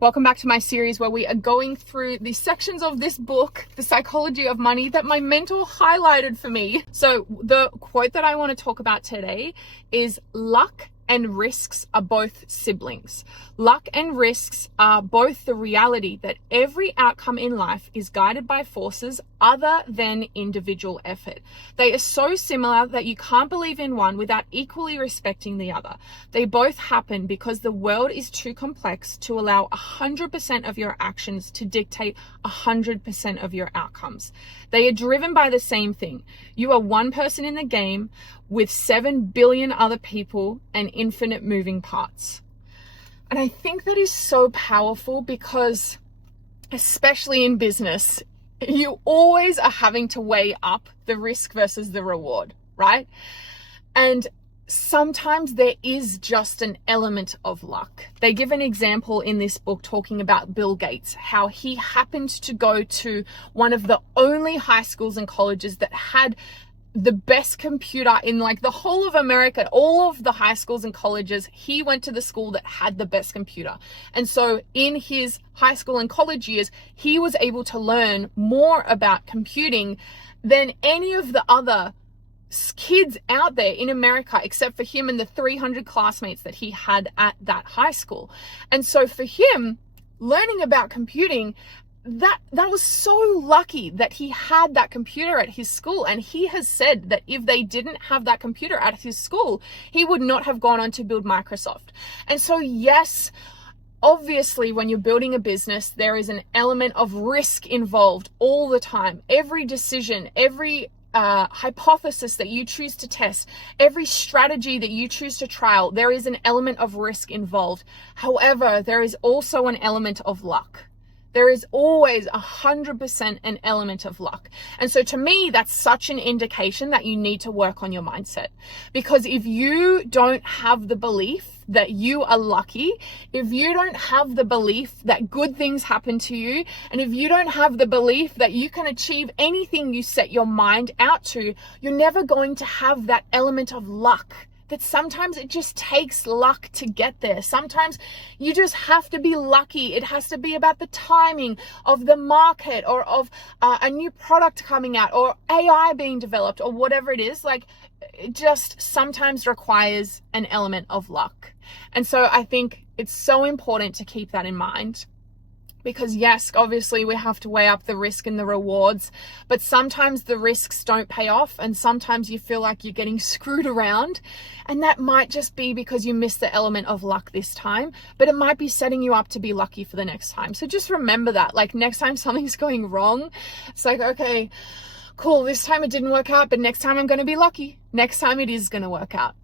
Welcome back to my series where we are going through the sections of this book, The Psychology of Money, that my mentor highlighted for me. So the quote that I want to talk about today is luck and risks are both siblings. Luck and risks are both the reality that every outcome in life is guided by forces other than individual effort. They are so similar that you can't believe in one without equally respecting the other. They both happen because the world is too complex to allow 100% of your actions to dictate 100% of your outcomes. They are driven by the same thing. You are one person in the game with 7 billion other people and infinite moving parts. And I think that is so powerful because, especially in business, you always are having to weigh up the risk versus the reward, right? And sometimes there is just an element of luck. They give an example in this book talking about Bill Gates, how he happened to go to one of the only high schools and colleges that had the best computer in like the whole of America. All of the high schools and colleges, he went to the school that had the best computer. And so in his high school and college years, he was able to learn more about computing than any of the other kids out there in America, except for him and the 300 classmates that he had at that high school. And so for him, learning about computing, that was so lucky that he had that computer at his school. And he has said that if they didn't have that computer at his school, he would not have gone on to build Microsoft. And so yes, obviously, when you're building a business, there is an element of risk involved all the time. Every decision, every hypothesis that you choose to test, every strategy that you choose to trial, there is an element of risk involved. However, there is also an element of luck. There is always 100% an element of luck. And so to me, that's such an indication that you need to work on your mindset. Because if you don't have the belief that you are lucky, if you don't have the belief that good things happen to you, and if you don't have the belief that you can achieve anything you set your mind out to, you're never going to have that element of luck. That sometimes it just takes luck to get there. Sometimes you just have to be lucky. It has to be about the timing of the market or of a new product coming out or AI being developed or whatever it is. Like, it just sometimes requires an element of luck. And so I think it's so important to keep that in mind. Because yes, obviously we have to weigh up the risk and the rewards, but sometimes the risks don't pay off and sometimes you feel like you're getting screwed around, and that might just be because you missed the element of luck this time, but it might be setting you up to be lucky for the next time. So just remember that, like, next time something's going wrong, it's like, okay, cool, this time it didn't work out, but next time I'm going to be lucky. Next time it is going to work out.